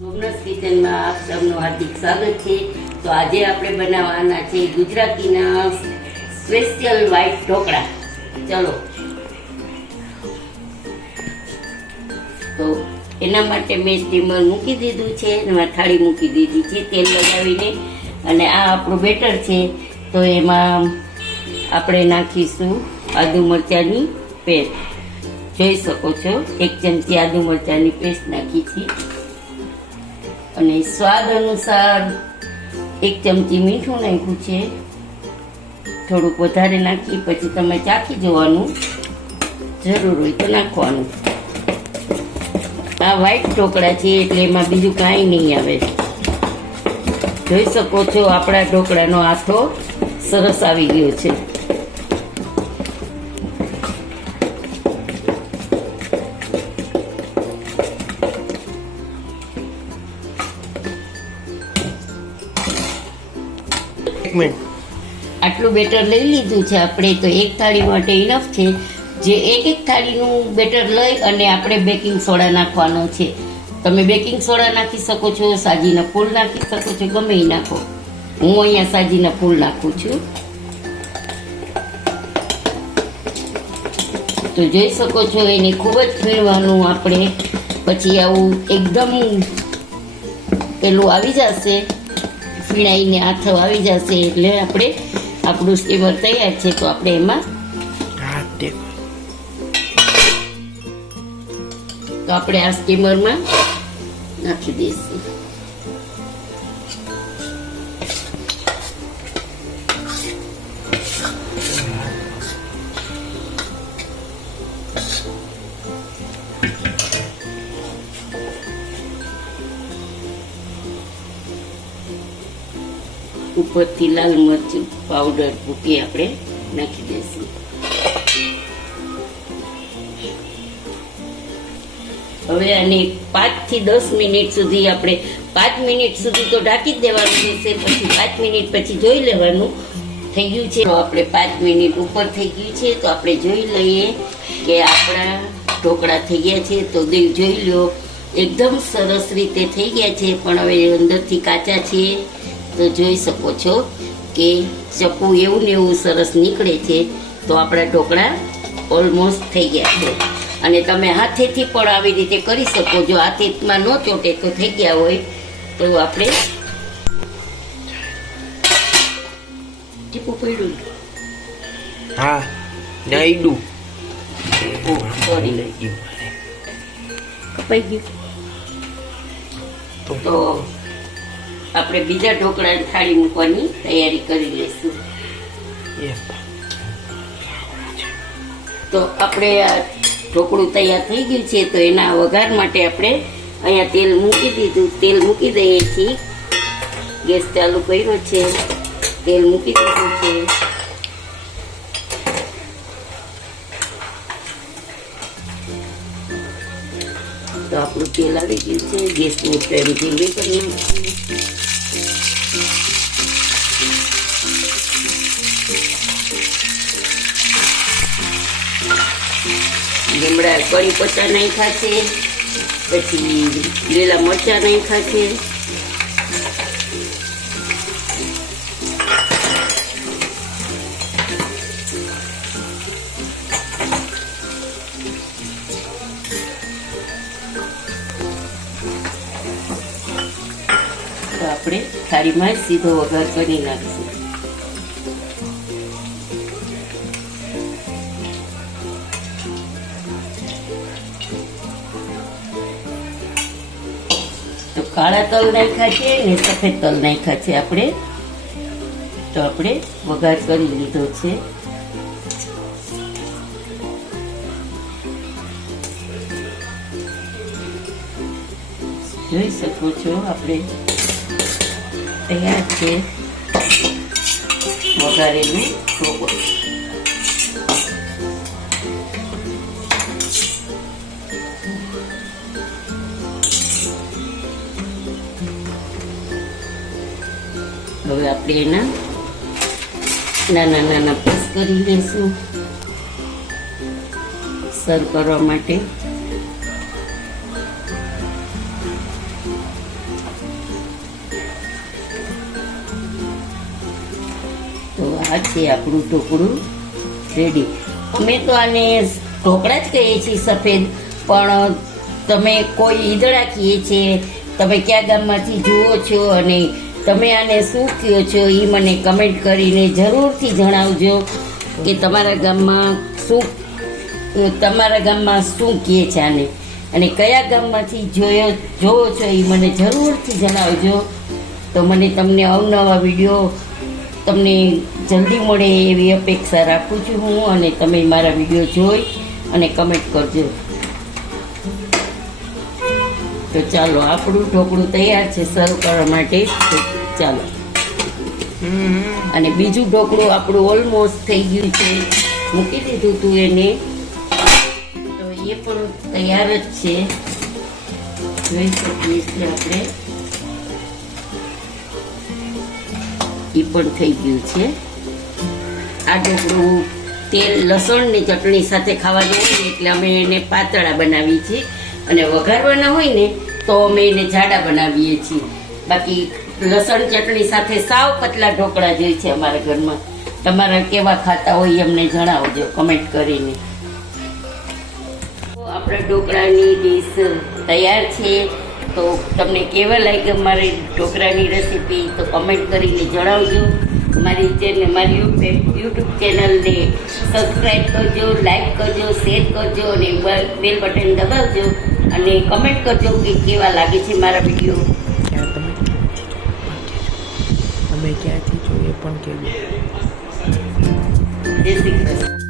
સોમનાથ કિચનમાં આપ સૌનું હાર્દિક સ્વાગત છે। તો આજે આપણે બનાવવાના છે ગુજરાતીના સ્પેશિયલ વ્હાઈટ ઢોકળા। ચલો, તો એના માટે મેં સ્ટીમર મૂકી દીધું છે, એમાં થાળી મૂકી દીધી છે તેલ લગાવીને, અને આ આપણું બેટર છે। તો એમાં આપણે નાખીશું આદુ મરચાંની પેસ્ટ। જોઈ શકો છો 1 ચમચી આદુ મરચાંની પેસ્ટ નાખી છે, અને સ્વાદ અનુસાર 1 ચમચી મીઠું નાખ્યું છે। થોડુંક વધારે નાખી પછી તમે ચાખી જોવાનું, જરૂર હોય તો નાખવાનું। આ વ્હાઈટ ઢોકળા છે એટલે એમાં બીજું કાંઈ નહીં આવે। જોઈ શકો છો આપણા ઢોકળાનો આથો સરસ આવી ગયો છે। આટલું બેટર લઈ લીધું છે આપણે, તો એક થાળી માટે ઇનફ છે। જે એક થાળીનું બેટર લઈ અને આપણે બેકિંગ સોડા નાખવાનો છે। તમે બેકિંગ સોડા નાખી શકો છો, સાજીના ફૂલ નાખી શકો છો, ગમે એ નાખો। હું અહીંયા સાજીના ફૂલ નાખું છું। તો જોઈ શકો છો એને ખૂબ જ ફીણવાનું આપણે, પછી આવું એકદમ પેલું આવી જશે, ફીણાઈને આથો આવી જશે એટલે આપણે આપણું સ્ટીમર તૈયાર છે। તો આપણે એમાં આ સ્ટીમરમાં નાખી દઈશું। ઉપરથી લાલ મરચું પાવડર ભૂકી આપણે નાખી દઈશું। હવે આને 5 થી 10 મિનિટ સુધી આપણે 5 મિનિટ સુધી તો ઢાંકી જ દેવાનું રહેશે, પછી 5 મિનિટ પછી જોઈ લેવાનું થઈ ગયું છે। તો આપણે 5 મિનિટ ઉપર થઈ ગયું છે, તો આપણે જોઈ લઈએ કે આપણા ઢોકળા થઈ ગયા છે। તો જોઈ લો એકદમ સરસ રીતે થઈ ગયા છે, પણ હવે અંદરથી કાચા છે। તો જોઈ શકો છો કે ચપ્પુ એવું ને એવું સરસ નીકળે છે। તો આપણા ઢોકળા ઓલમોસ્ટ થઈ ગયા છે, અને તમે હાથેથી પણ આવી રીતે કરી શકો। જો હાથેમાં ન ચોટે તો થઈ ગયા હોય તો આપણે ટીપું પડ્યું, હા નાઈડું, સોરી કપાઈ ગયું। તો આપણે બીજા ઢોકળાની થાળી મૂકવાની તૈયારી કરી લઈશું। તો આપણે આ ઢોકળું તૈયાર થઈ ગયું છે, તો એના વઘાર માટે આપણે અહીંયા તેલ મૂકી દીધું, તેલ મૂકી દઈએ છીએ। ગેસ ચાલુ કર્યો છે, તેલ મૂકી દીધું છે। તો આપણું તેલ આવી ગયું છે, ગેસની ફ્લેમ ધીમી કરી નાખીએ। લીમડા કળી પત્તા નાખ્યા છે, પછી લીલા મરચાં નાખ્યા છે। તો આપણે થાળીમાં સીધો વઘાર કરી નાખીશું। તો કાળા તલ નાખ્યા છે ને સફેદ તલ નાખ્યા છે આપણે। તો આપણે વઘાર કરી લીધો છે। જોઈ શકો છો આપણે તૈયાર છે વઘારેલું ઢોકળું। હવે આપણે એના નાના નાના પીસ કરી લઈશું સર્વ કરવા માટે। આ છે આપણું ઢોકળું રેડી. અમે તો આને ઢોકળા જ કહીએ છીએ સફેદ, પણ તમે કોઈ ઈદડા કહીએ છીએ. તમે કયા ગામમાંથી જુઓ છો અને તમે આને શું કહો છો એ મને કમેન્ટ કરીને જરૂરથી જણાવજો કે તમારા ગામમાં શું કહે છે આને, અને કયા ગામમાંથી જોવો છો એ મને જરૂરથી જણાવજો. તો મને તમને અવનવા વિડીયો તમને જલ્દી મળે એવી અપેક્ષા રાખું છું હું, અને તમે મારા વિડીયો જોઈ અને કમેન્ટ કરજો. તો ચાલો, આપણું ઢોકળું તૈયાર છે સર્વ કરવા માટે. તો ચાલો, અને બીજું ઢોકળું આપણું ઓલમોસ્ટ થઈ ગયું છે. મૂકી દીધું તું એને, તો એ પણ તૈયાર જ છે. જોઈ શકીએ છીએ આપણે, એ પણ થઈ ગયું છે. આ ઢોકળું તેલ લસણની ચટણી સાથે ખાવાનું હોય ને એટલે અમે એને પાતળા બનાવીએ છીએ, અને વઘારવાના હોય ને તો અમે એને જાડા બનાવીએ છીએ. બાકી લસણ ચટણી સાથે સાવ પતલા ઢોકળા જોઈએ છે અમારા ઘરમાં. તમારા કેવા ખાતા હોય એ અમને જણાવજો કમેન્ટ કરીને. તો આપણા ઢોકળાની ડીશ તૈયાર છે. તો તમને કેવા લાગી મારી ઢોકળાની રેસીપી તો કમેન્ટ કરીને જણાવજો. મારી યુટ્યુબ ચેનલને સબસ્ક્રાઈબ કરજો, લાઈક કરજો, શેર કરજો, અને બેલ બટન દબાવજો, અને કમેન્ટ કરજો કે કેવા લાગે છે મારા વિડીયો. તમે ક્યાંથી જોઈએ પણ કેવું. જય શ્રી કૃષ્ણ.